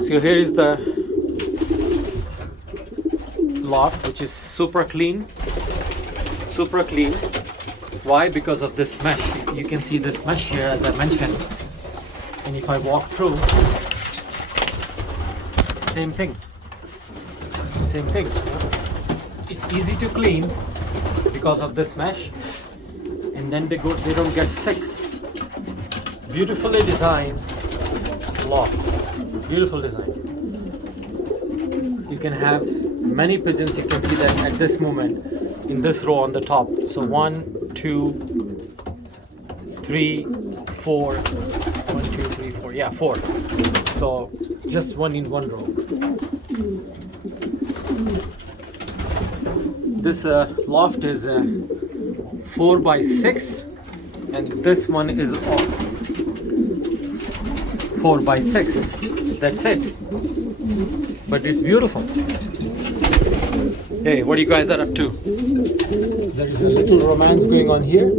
So here is the loft, which is super clean. Super clean. Why? Because of this mesh. You can see this mesh here, as I mentioned. And if I walk through, same thing. Same thing. It's easy to clean because of this mesh, and then they don't get sick. Beautifully designed loft. Beautiful design. You can have many pigeons. You can see that at this moment in this row on the top. So 1, 2, 3, 4. 1, 2, 3, 4. Yeah, 4. So just one in one row. This loft is 4 by 6, and this one is 4 by 6. That's it. But it's beautiful. Hey, what are you guys are up to? There is a little romance going on here.